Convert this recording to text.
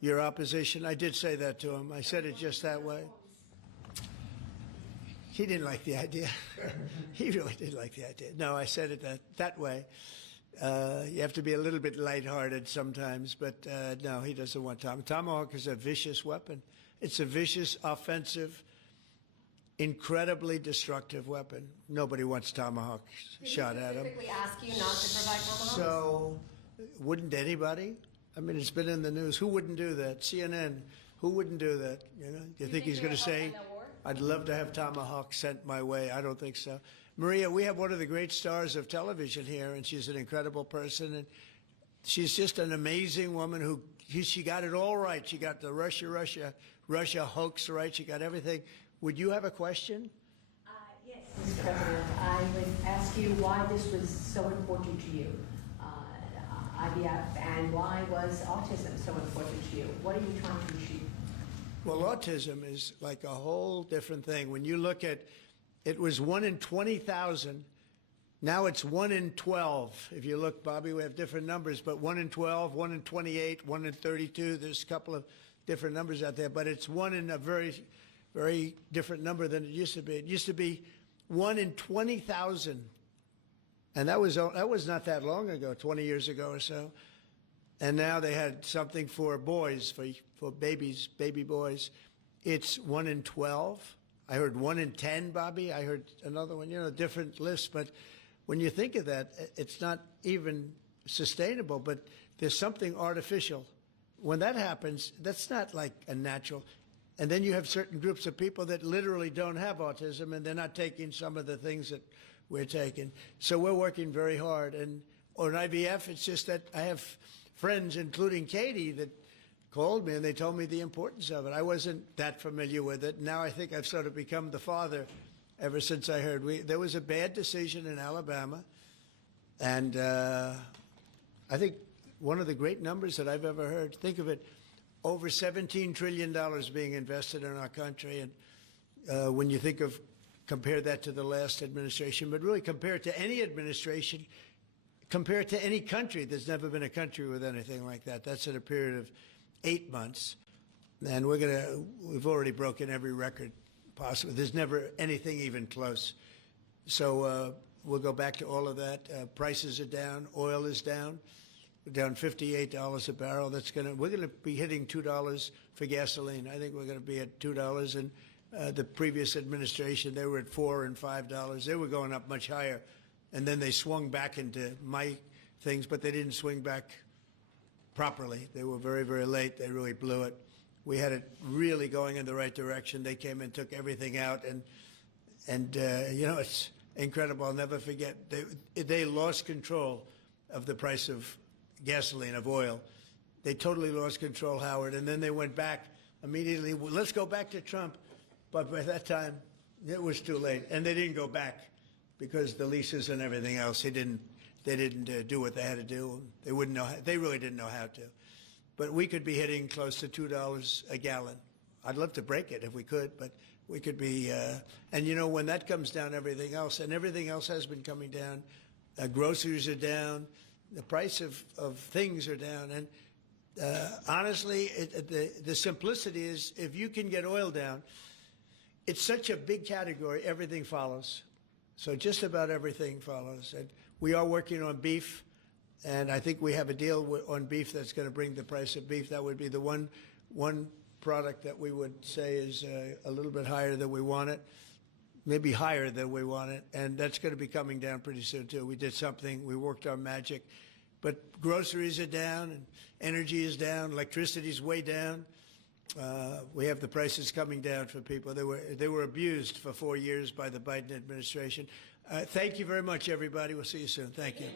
your opposition. I did say that to him. I said it just that way. He didn't like the idea. He really didn't like the idea. No, I said it that way. You have to be a little bit lighthearted sometimes, but no, he doesn't want Tomahawk. Tomahawk is a vicious weapon. It's a vicious, offensive, incredibly destructive weapon. Nobody wants Tomahawk shot at him. Did he specifically ask you not to provide Tomahawks? So, wouldn't anybody? I mean, it's been in the news. Who wouldn't do that? CNN. Who wouldn't do that? You know? Do you think he's going to say, "I'd love to have Tomahawk sent my way"? I don't think so. Maria, we have one of the great stars of television here, and she's an incredible person, and she's just an amazing woman who she got it all right. She got the Russia hoax right. She got everything. Would you have a question? Yes, Mr. President. I would ask you why this was so important to you, IVF, and why was autism so important to you? What are you trying to achieve? Well, autism is like a whole different thing. When you look at, it was 1 in 20,000. Now it's 1 in 12. If you look, Bobby, we have different numbers, but 1 in 12, 1 in 28, 1 in 32. There's a couple of different numbers out there, but it's 1 in a very, very different number than it used to be. It used to be 1 in 20,000. And that was not that long ago, 20 years ago or so. And now they had something for boys, for babies, baby boys. It's 1 in 12. I heard 1 in 10, Bobby. I heard another one, different lists. But when you think of that, it's not even sustainable, but there's something artificial. When that happens, that's not like a natural. And then you have certain groups of people that literally don't have autism, and they're not taking some of the things that we're taking. So we're working very hard. And on IVF, it's just that I have friends, including Katie, that called me and they told me the importance of it. I wasn't that familiar with it. Now I think I've sort of become the father ever since I heard. There was a bad decision in Alabama, and I think one of the great numbers that I've ever heard, think of it, over $17 trillion being invested in our country. And when you think of, compare that to the last administration, but really compare it to any administration, compare it to any country. There's never been a country with anything like that. That's in a period of 8 months. And we've already broken every record possible. There's never anything even close. So we'll go back to all of that. Prices are down. Oil is down. We're down $58 a barrel. We're going to be hitting $2 for gasoline. I think we're going to be at $2. And the previous administration, they were at $4 and $5. They were going up much higher. And then they swung back into my things, but they didn't swing back properly. They were very, very late. They really blew it. We had it really going in the right direction. They came and took everything out, and it's incredible. I'll never forget. They lost control of the price of gasoline, of oil. They totally lost control, Howard, and then they went back immediately. Well, let's go back to Trump. But by that time, it was too late, and they didn't go back because the leases and everything else. They didn't do what they had to do. They wouldn't know. They really didn't know how to. But we could be hitting close to $2 a gallon. I'd love to break it if we could, but we could be. And when that comes down, everything else has been coming down. Groceries are down. The price of things are down. And honestly, the simplicity is, if you can get oil down, it's such a big category. Everything follows. So just about everything follows. And we are working on beef, and I think we have a deal on beef that's going to bring the price of beef. That would be the one product that we would say is a little bit higher than we want it, maybe higher than we want it, and that's going to be coming down pretty soon too. We did something. We worked our magic. But groceries are down, and energy is down, electricity is way down. We have the prices coming down for people. They were abused for 4 years by the Biden administration. Thank you very much, everybody. We'll see you soon. Thank you.